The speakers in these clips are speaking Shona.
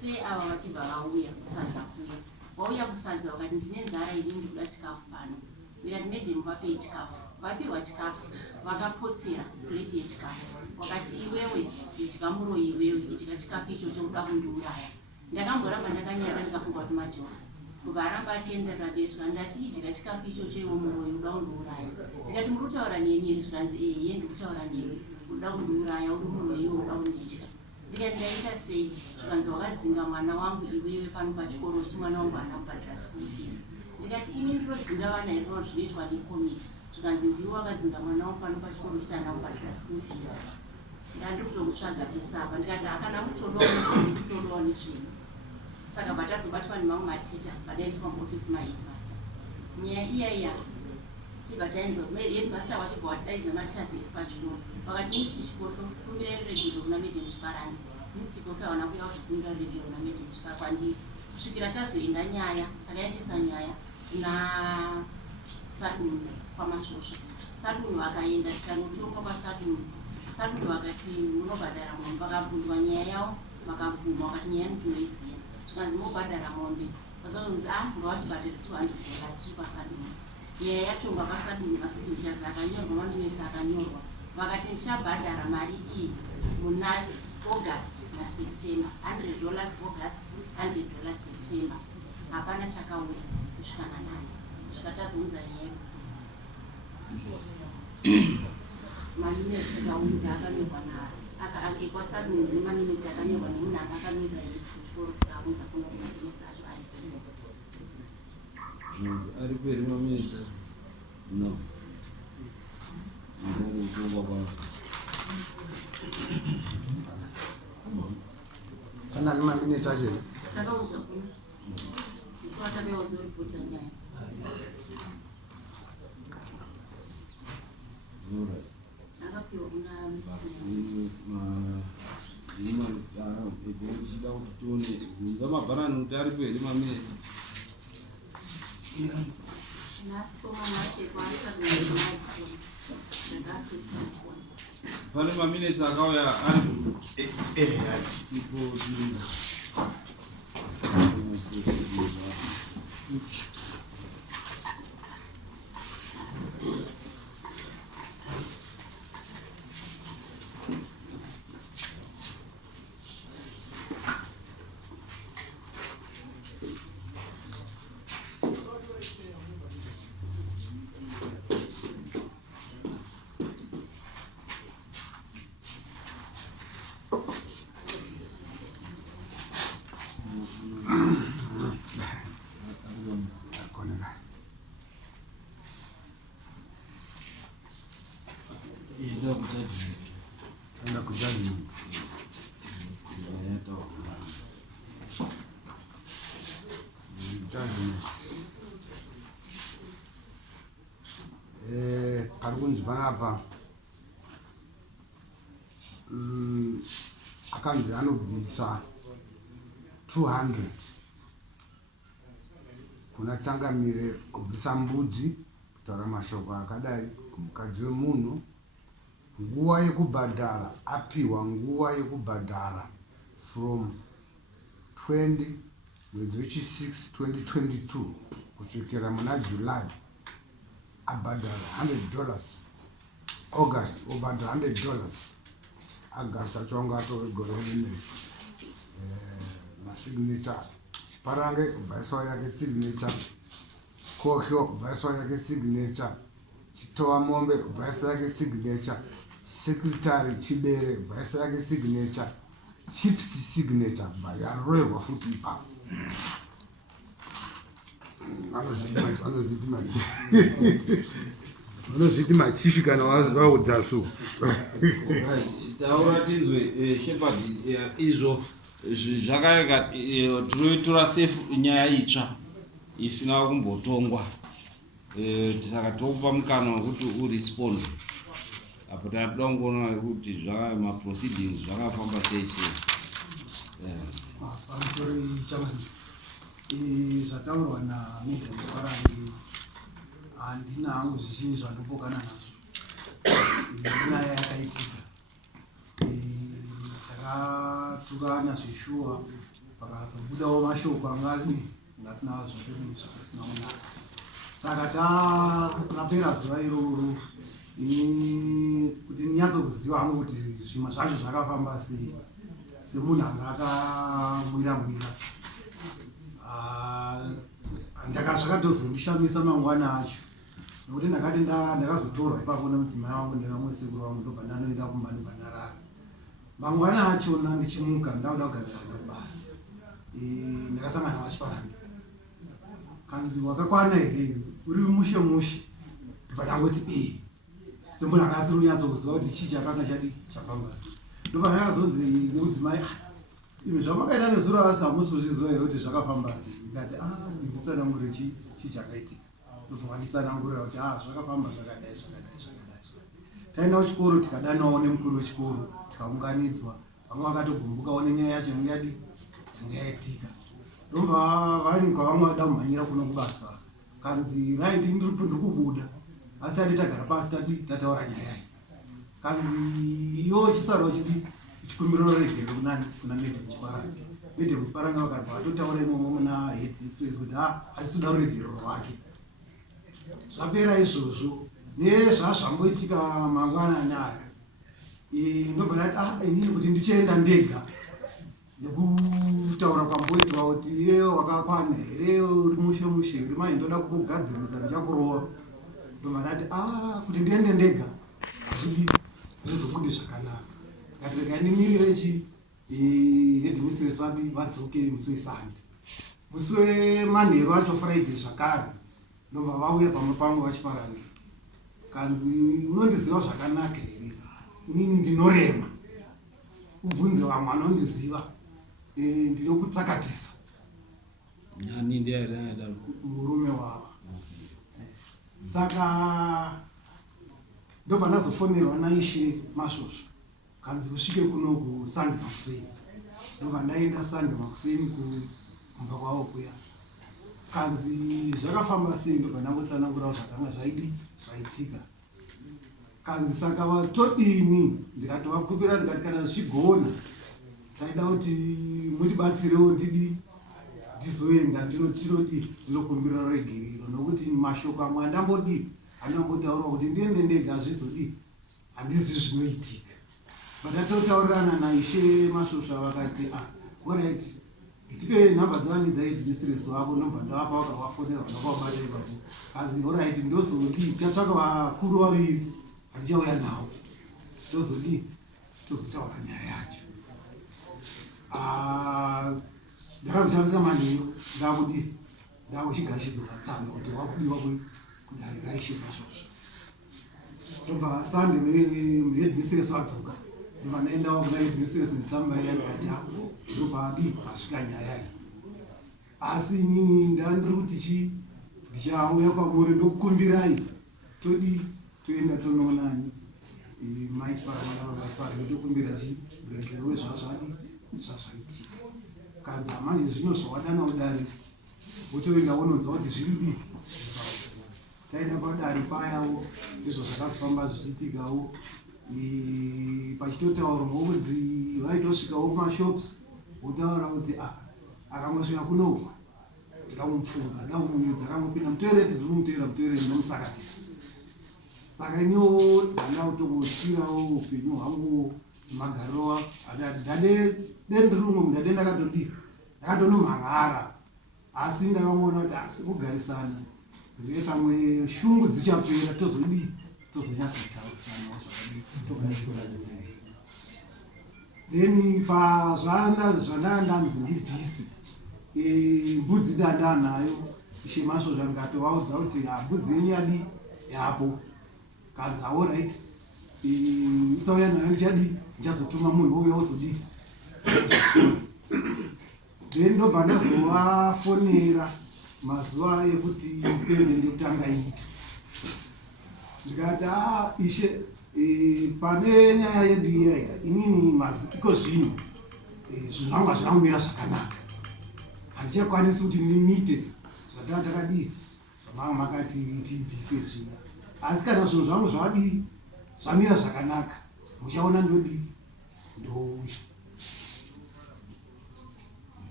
vose ava vachibva vauya kusadza kuya. Vauya kusadza vakati ndine nzara ini ndikuda chikafu pano. Ndikati madam vapei chikafu. Vapirwa chikafu vakapotsera plate yechikafu. Vakati iwewe idya muro iwewe idya chikafu ichocho kuda kundiuraya. Ndakamboramba ndakanyara ndikafunga kuti majosi. Kuvaramba achienderera mberi ndati idya chikafu ichocho iwe muro uda kundiuraya. Ndikati muri kutaura neni zvikanzi iye ndiri kutaura newe uda kundiuraya uri muro iwe uda kundidya. Ndikati ndaita sei zvikanzi wakadzinga mwana wangu iwewe pano pachikoro kuti mwana wangu haana kubhadhara school fees. Ndikati ini ndinodzinga vana izvozvo zvinoitwa nekomiti. Zvikanzi ndiwe wakadzinga mwana wangu pano pachikoro kuti haana kubhadhara school fees. Ndandiri kutomutsvaga pesa apa ndikati hakana kutodowa nezvinhu. Saka batazobatwa nemamwe maticha padaendeswa muofisi maheadmaster. Nyaya iya chibva tainzwa headmaster wachibva wadaidza matichasi esi pachikoro. Vakati Mr. Chikoto kumbirai regero kuna madam Chiparani. Mr. Chikoto hawana kuuya kuzokumbira regero kuna madam Chiparani kwandiri. Kusvikira tazoenda nyaya, takaendesa nyaya kuna Sadunu kwamasvosva. Sadunu vakaenda tikanotonga kwaSadunu. Sadunu vakati munobhadhara mombe, vakabvunzwa nyaya yavo vakabvuma vakati nyaya tinoiziva. Zvikanzi mobhadhara mombe. Zvazvanzi ngavachibhadhara $200 tiri kwaSadunu. Nyaya yatongwa kwaSadunu masignatures akanyorwa maminitsi akanyorwa. Vakati ndichabhadhara mari iyi muna August naSeptember. $100 August, $100 September. Hapana chakauya kusvika nanhasi. Zvikatazounza nyaya. Maminitsi tikaunza akanyorwa nasi. KwaSadunu nemaminitsi akanyorwa nemunhu akakanyorwa yekutukana tikaunza kuna maminitsi acho ari. Ari peri maminitsi? No. Kana ni maminitsi acho? Takaunza kuna. Isu atakayozoripota nyaya. Akapiwa kuna pane maminitsi akauya ari Parkunzi panapa Akange anobvisa 200 kuna tsangamire kubvisa mbudzi kutaura mashoko akadai kumukadzi wemunhu. Nguva yekubhadhara apiwa nguva yekubhadhara from 20 mwedzi wechi6 2022 kusvikira muna July abhadhara $100. August obhadhara $100. August achonga atovegore nemeshi masignature. Chiparange ubvaiswa yake signature. Kohyo ubvaiswa yake signature. Chitowa mombe ubvaiswa yake signature. Secretary Chibere ubvaiswa yake signature. Chief's signature yarorerwa futi ipapo. Vanozviti machifi kana vaudza svo. Taura tinzwe Shepherd izvo zvakayeka tinoitora safe nyaya itsva isina kumbotongwa. Saka tokupa mukana wekuti uresponde. Apo tinoda kuona kuti maproceedings zvakafamba sei. Pamusoro zvataurwa naMadam Chiparani handina hangu zvizhinji zvandopokana nazvo. Nyaya yakaitika. Takatukana zveshuwa pakazobudawo mashoko angadi ngasina zvakadini zvakasina kunaka. Saka tapera zuva iroro ini kuti nyatsokuziva hangu kuti zvima zvacho zvakafamba sei semunhu anga akamwira zvakatozondishamisa mangwana acho nokuti ndakati ndakazotorwa ipapo nemudzimai wangu nevamwe sekuru vangu ndobva ndanoenda kumba ndobva ndarara. Mangwana achona ndichimuka ndauda kugadzira basa ndakasangana vachiparani kanzi wakakwana here uri mushe ndobva ndangoti semunhu akasiri kunyatsokuziva kuti chii chakanga chadi chafamba sei. Ndobva ndakazonzi nemudzimai imi zvamakaita nezuro asi hamusi kuzviziva here kuti zvakafamba sei. Ndikati nditsanangure chii chakaitika. Ndobva nditsanangurira kuti zvakafamba zvakadai. Taenda kuchikoro tikadanawo nemukuru wechikoro tikaunganidzwa, vamwe vakatogumbukawo nenyaya yacho yanga yaitika. Ndobva vanikwa vamwe vada kumhanyira kuno kubasa kanzi raiti ndiri kubuda asi tadi tagara pasi tataura nyaya iyi. Kanzi iwo chisaro chikumbiro regere kuna mede muchiparanga vakabva vatotaura imomo muna headmistress kuti harisuda ruregero rwake. Zvapera izvozvo nezvazvamboitika mangwanani aya ndobva ndati inini kuti ndichienda ndega nekutaura kwamboitwa kuti iye wakakwana here uri mushe here mai ndoda kukugadzirisa ndichakurova. Ndobva ndati kuti ndiende ndega hazvidi zvizobude zvakanaka. Ngatirega ndimirire headmistress vadzoke musi weSunday. Musi weManheru acho Friday zvakare ndobva vauya pamwe pangu vachiparanga kanzi unondiziva zvakanaka here inini ndinorema ubvunze vamwe anondiziva ndinokutsakatisa. Nani ndiye murume wava. Saka ndobva ndazofonerwa naishe Mashosha kanzi usvike kuno kuSunday makuseni. Ndobva ndaenda Sunday makuseni kumba kwavo kuya kanzi zvakafamba sei. Ndobva ndangotsanangurawo zvakanga zvaitika kanzi saka vatodini ndikatovakupira ndikati kana zvichigona taida kuti mundibatsirewo ndizoenda ndinokumbira regerero nokuti mashoko amwe andambotaurawo kuti ndiende ndega handizi zvinoitika. Vatotaurirana naishe Mashosha vakati alright ndipe nhamba dzavani dzaheadmistress wako ndobva ndavapa vakavafonera vakavabata ipapo kazi alright tichatsvaka vakuru vaviri handichauya navo tozotaura nyaya yacho. Ndakazoshamisa Manheru ndakuchigashidzo vatsanga kuti wakudiwa kuDare raishe Mashosha. Ndobva Sunday headmistress vadzoka ndobva ndaendawo kuna headmistress netsamba yakati ndobva asvika nyaya iyi. Asi inini ndandiri kuti ndichauya kwamuri ndokukumbirai toenda tonoonani maichiparamanaaachiparanga ndokumbira chiregero wezvazvaitika. Kanzi manje zvino zvawadana kuDare wotoenda wononzwa kuti zviribi. Taenda paDare payawo ndizvo zvakafamba zvichiitikawo pachitotaurwawo kuti vaitosvikawo kumashops votaura kuti akamosvika kunoku ndakumupfudza ndakumunyudza akamupinda mutoereti ndinomutoereti ndinomutsakatisa. Saka iniwo ndandautongotyirawo upenyu hwangu magariro ndade ndirumwe ndade ndakatonomhan'ara asi ndakaona kuti asi kugarisana ndekamwe shungu dzichapera tozonyatsotarisanawo zvakadii togarisana naye. Then zvandandinzi ndibvise mbudzi ndandanayo ishe Mashosha ndikatovaudza kuti mbudzi yenyu yadi yapo kanzi alright usauya nayo ndichazotuma munhu ouya uzodii. Then ndobva ndazovafonera mazuva ekuti pemende kutanga ito ndikati ishe pane nyaya yedu iyaya inini maziko zvino zvinhu zvangu hazvina kumira zvakanaka handichakwanisi kuti ndimite zvatanga takadii zvamanga makati tibvise zvino asi kana zvinhu zvangu zvadii zvamira zvakanaka muchaona ndouya.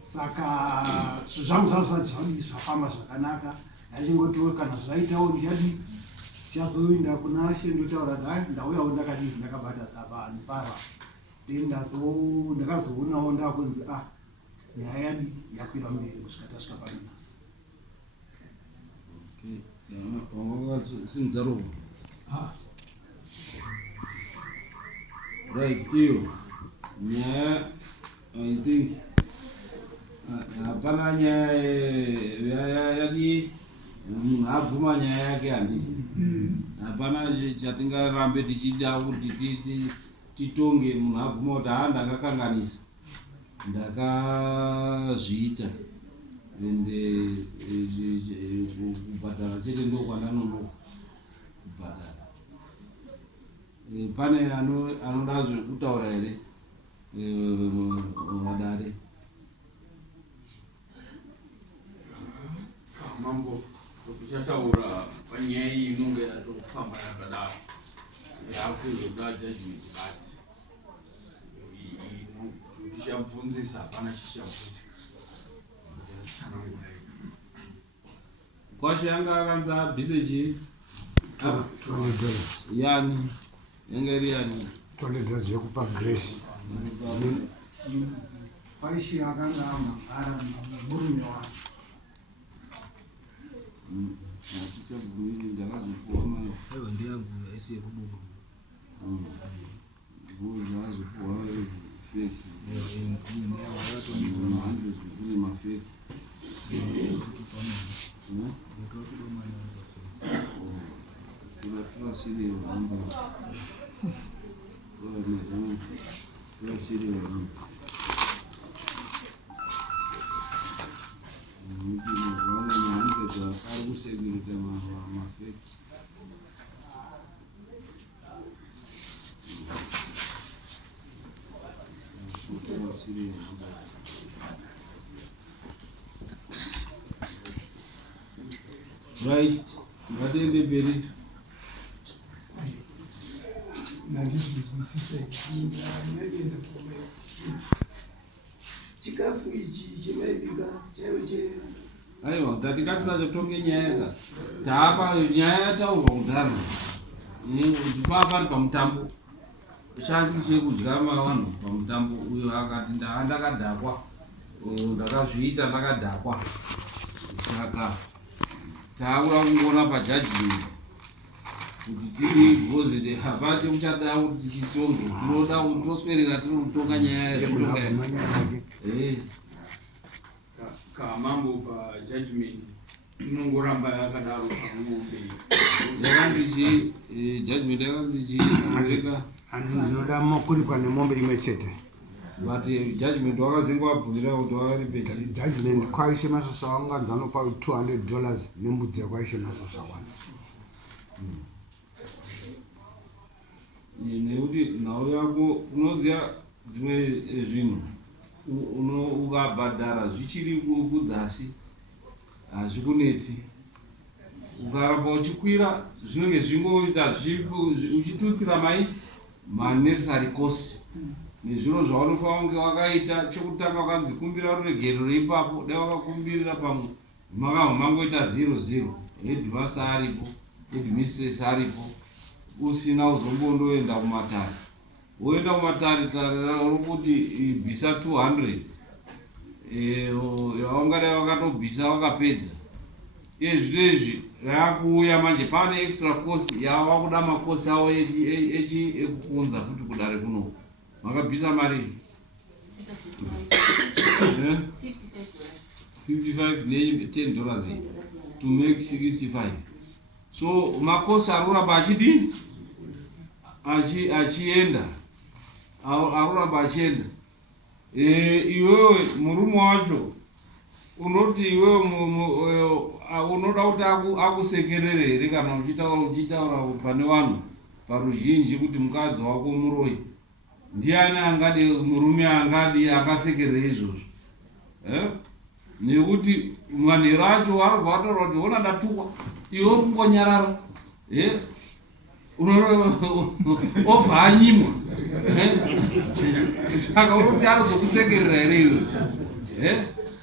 saka zvangu zvazvati zvafamba zvakanaka ndachingotiwo kana zvaitawo ndichadi chazoenda kuna She ndotaura kuti ndauyawo ndakadii ndakabata vanhu parwa then ndakazoonawo ndakunzi nyaya yadi yakwira mberi kusvika tasvika pano nhasi. Simdzaro. Right, iyo nyaya I think hapana nyaya yadi munhu abvuma nyaya yake handiti. Hapana chatingarambe tichida kuti titonge munhu abvuma kuti ndakakanganisa ndakazviita ende kubhadhara chete ndokwandanonoka kubhadhara. Pane anoda zvekutaura here vaDare? Mambo kuchataura panyaya iyi inonge yatofamba yakadaro yakuzoda judgment basi tichabvunzisa hapana chichabvunzika Kwashe yanga akanza bhisechi $200 yani yanga iri yani $200 yekupa Grace. Paishe akanga amagara murume wacho. Hatichagumiri ndakazopuwa mayo ndiyangu ese yekuduku zvakazopuwa feki kune mafeki kurasira shiri yoramba kura shiri yoramba vana mahandred ari kusekurita mafeki. Right, ngatiende mberi. Nandizwisisa ndingaenda kuma chikafu ichi chimaibika chaiwe Aiwa, tatikatisachotonge nyaya taapa nyaya yataurwa kudhara kuti pari pamutambo kushandise kudya vanhu pamutambo uyo akati ndakadhakwa ndakazviita ndakadhakwa saka taura kungoona pajajimenti kuti tiri bhozide hapati uchada kuti tichitonge tinoda kuti toswerera tiri kutonga nyaya yazvitonga kamambo pajudgment inongoramba yakadaro pamombe yakanzi judgment yakanzi chiika Ndinoda makurikwa nemombe imwe chete. but judgment wakazengwa wabvunira kuti wakaripe Judgment kwaishe masosa wanganzi anopa $200 nembudzi yakwaishe masosa wana. nekuti nhau yako unoziva dzimwe zvinhu ukabhadhara zvichiri kudzasi hazvikunetsi. Ukaramba uchikwira zvinenge zvingoita uchitutsira manecessary cost nezviro zvaunofanira kunge wakaita. Chekutanga wakanzi kumbira ruregerero ipapo dai wakakumbirira pamwe mangoita 0-0 headmaster aripo headmistress aripo usina uzombondoenda kumatare. Woenda kumatare uri kuti bhisa 200 yaungadai wakatobhisa wakapedza. Izvezvi rakuuya manje pane extra cost yavakuda makosi avo ekukunza futi kuDare kuno makabvisa mari $55 $10 to make $65. So makosi aruramba achidi achienda aruramba achienda. Iwewe murume wacho unoti iwewe unoda kuti akusekerere here kana uchitaura pane vanhu paruzhinji kuti mukadzi wako muroyi. Ndiani angadi murume angadi akasekerere izvozvo? Nekuti manhero acho varobva vataura kuti ona ndatukwa iwe uri kungonyarara obva anyimwa. Saka unoti anozokusekerera here iwe?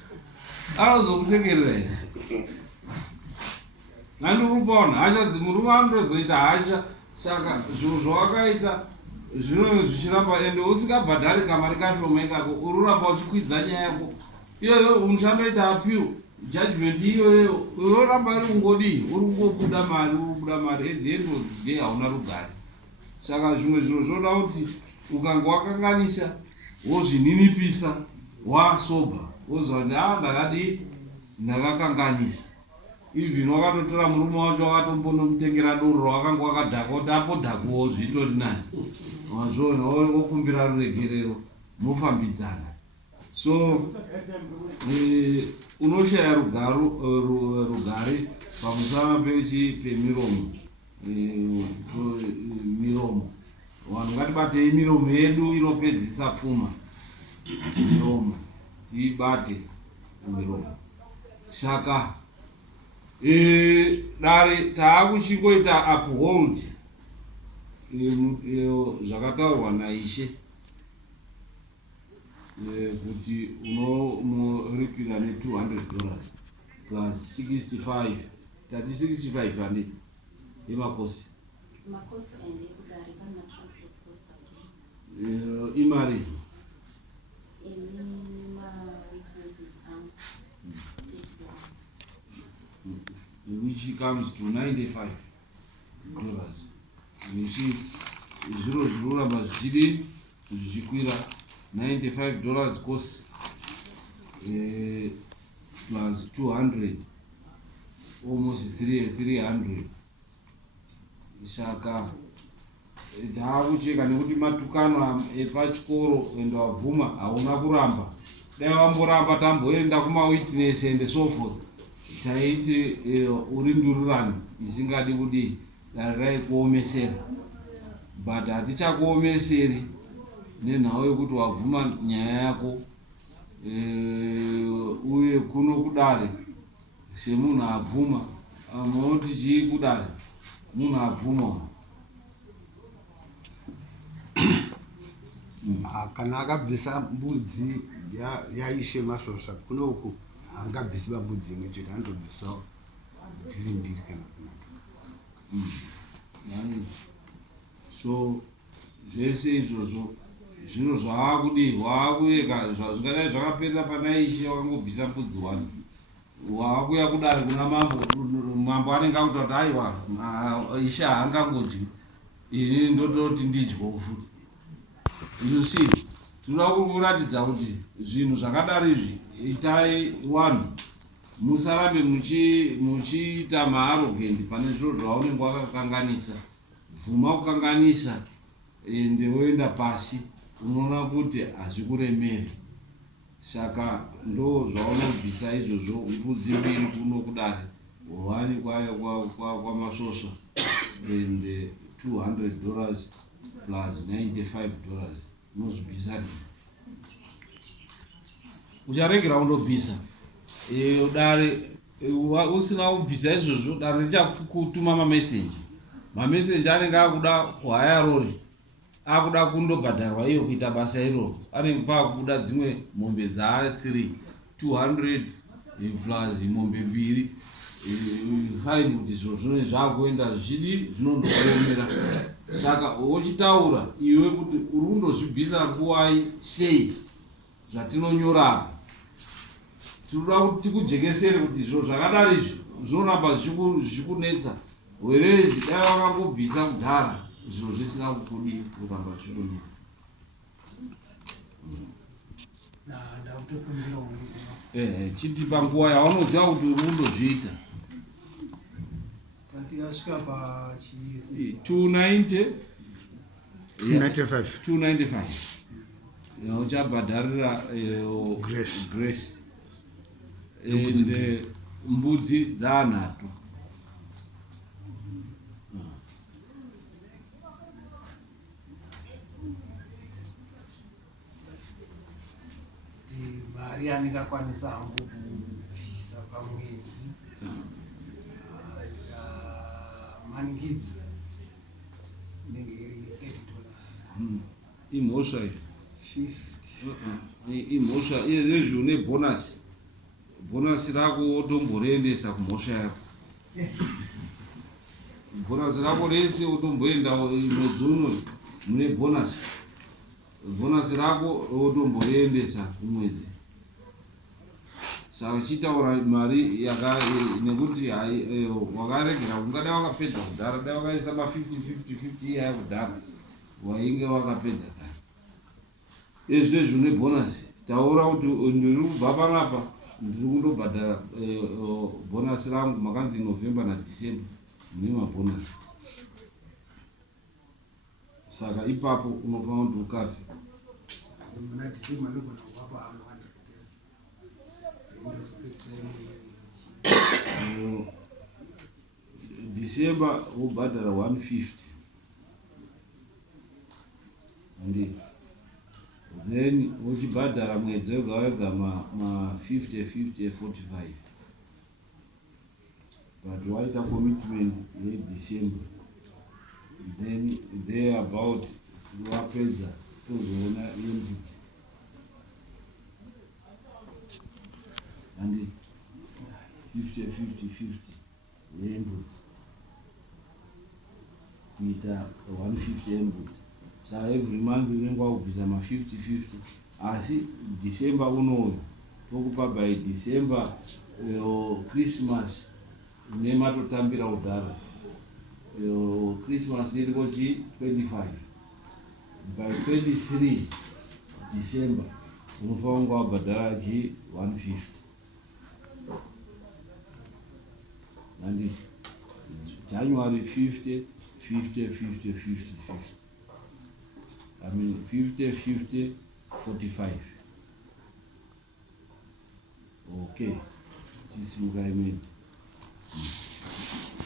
Anozokusekerera. Nandurupaona hasha murume anozoita hasha saka zvinhu zvawakaita zvino zvichiramba ende usikabhadhari kamari kashoma ikako ururamba uchikwidza nyaya yako iyoyo unoshandoita appeal judgment iyoyo uroramba uri kungodi uri kungobuda mari at the end of the day hauna rugare. Saka zvimwe zviro zvoda kuti ukanga wakanganisa wozvininipisa wasoba wozwa kuti ndakadi ndakakanganisa even wakatotora murume wacho wakatombonomutengera doro wakanga wakadhaka kuti apodhakuwo zvitori naye wazviona wokumbira ruregerero mofambidzana. So unoshaya rugare pamusana pemiromo miromo. Vanhu ngatibatei miromo yedu inopedzisa pfuma. Miromo ibate miromo. Saka dare taakuchingoita uphold zvakataurwa naishe kuti unomuripira ne$200 plus 65 tati 65 handiti yemakosi makosi and kuDare kana transport cost again. Imari witnesses $8. Which comes to $95. You see, zero zvinoramba zvichidi zvichikwira $95 cost plus 200 almost 300. Saka taakucheka nekuti matukano epachikoro ende wabvuma hauna kuramba. Dai wamboramba tamboenda kumawitness and so forth. Taiti uri ndururani isingadi kudi dare kuomesera. But hatichakuomeseri nenhau yekuti wabvuma nyaya yako uye kuno kuDare semunhu abvuma munoti chii kuDare munhu abvuma. Kana akabvisa mbudzi yaishe masvosva kunoku angabvisi mbudzi imwe chete anotobvisawo dziri mbiri kana kunaka. So zvese izvozvo zvino zvaakudirwa kuyeka zvingadai zvakaperera pana ishe wakangobvisa mbudzi 1 waakuya kuDare kuna mambo anenge akuta kuti aiwa ishe haangangodyi ini ndototi ndidyewo futi. You see, tinoda kuratidza kuti zvinhu zvakadaro izvi itai 1 musarambe muchiita maarrogant pane zviro zvaunenge wakakanganisa. Vhuma kukanganisa ende woenda pasi unoona kuti hazvikuremeri. Saka ndo zvaunobvisa izvozvo mbudzi 2 kuno kuDare 1 kwamasvosva and $200 plus $95 unozvibvisa. Ucharegera undobvisa Dare usina kubvisa izvozvo Dare richakutuma mameseji anenge akuda kuhaya rori akuda kundobhadharwa iyo kuita basa iroro anenge paakubuda dzimwe mombe dzaari 3 200 plus mombe 2 fine kuti zvozvo zvakuenda zvichidi zvinondokuemera. Saka wochitaura iwe kuti uri kundozvibvisa nguwai sei zvatinonyora apa. Tinoda kuti tikujekesere kuti zviro zvakadaro izvi zvinoramba zvichikunetsa whereas dai wakangobvisa kudhara zviro zvisina kukudi kuramba zvichikunetsa. Chiti panguva yaunoziva kuti uri kundozviita 295 uchabhadharira grace ende mbudzi dzaanhatu. Mari aningakwanisa hangu kubvisa pamwedzi manikidzi inenge iri $30. Imhosva 50. imhosva iyezvezvi une bonus bonasi rako wotomborendesa kumhosva yako. Bonasi rako rese wotomboenda mwedzi uno mune bonasi. Bonasi rako wotomborendesa kumwedzi. Saka chitaura mari nekuti wakaregera ungada wakapedza kudhara, dai wakaisa ma50-50-50 iya yakudhara wainge wakapedza kare. Ezvinezvi une bonasi, taura kuti ndiri kubva panapa ndiri kundobhadhara bonasi rangu, makanzi November na December mune mabonasi. Saka ipapo unofanira kuti ukafe. Muna December nogona kuvapa 100. December wobhadhara 150 and then uchibhadhara mwedzi wega wega ma 50-50-45, but waita commitment yeDecember then there about wapedza tozoona yembudzi and 50-50-50 yembudzi kuita 150 yembudzi. Saka every month unenge wakubvisa ma50-50, asi December unoyo tokupa by December Christmas nematotambira kudhara. Christmas iriko chi 25, by 23 December unofanira wabhadhara chi 150 and January 50-50-50-50. I mean 50-50-45. Okay, this is what I mean.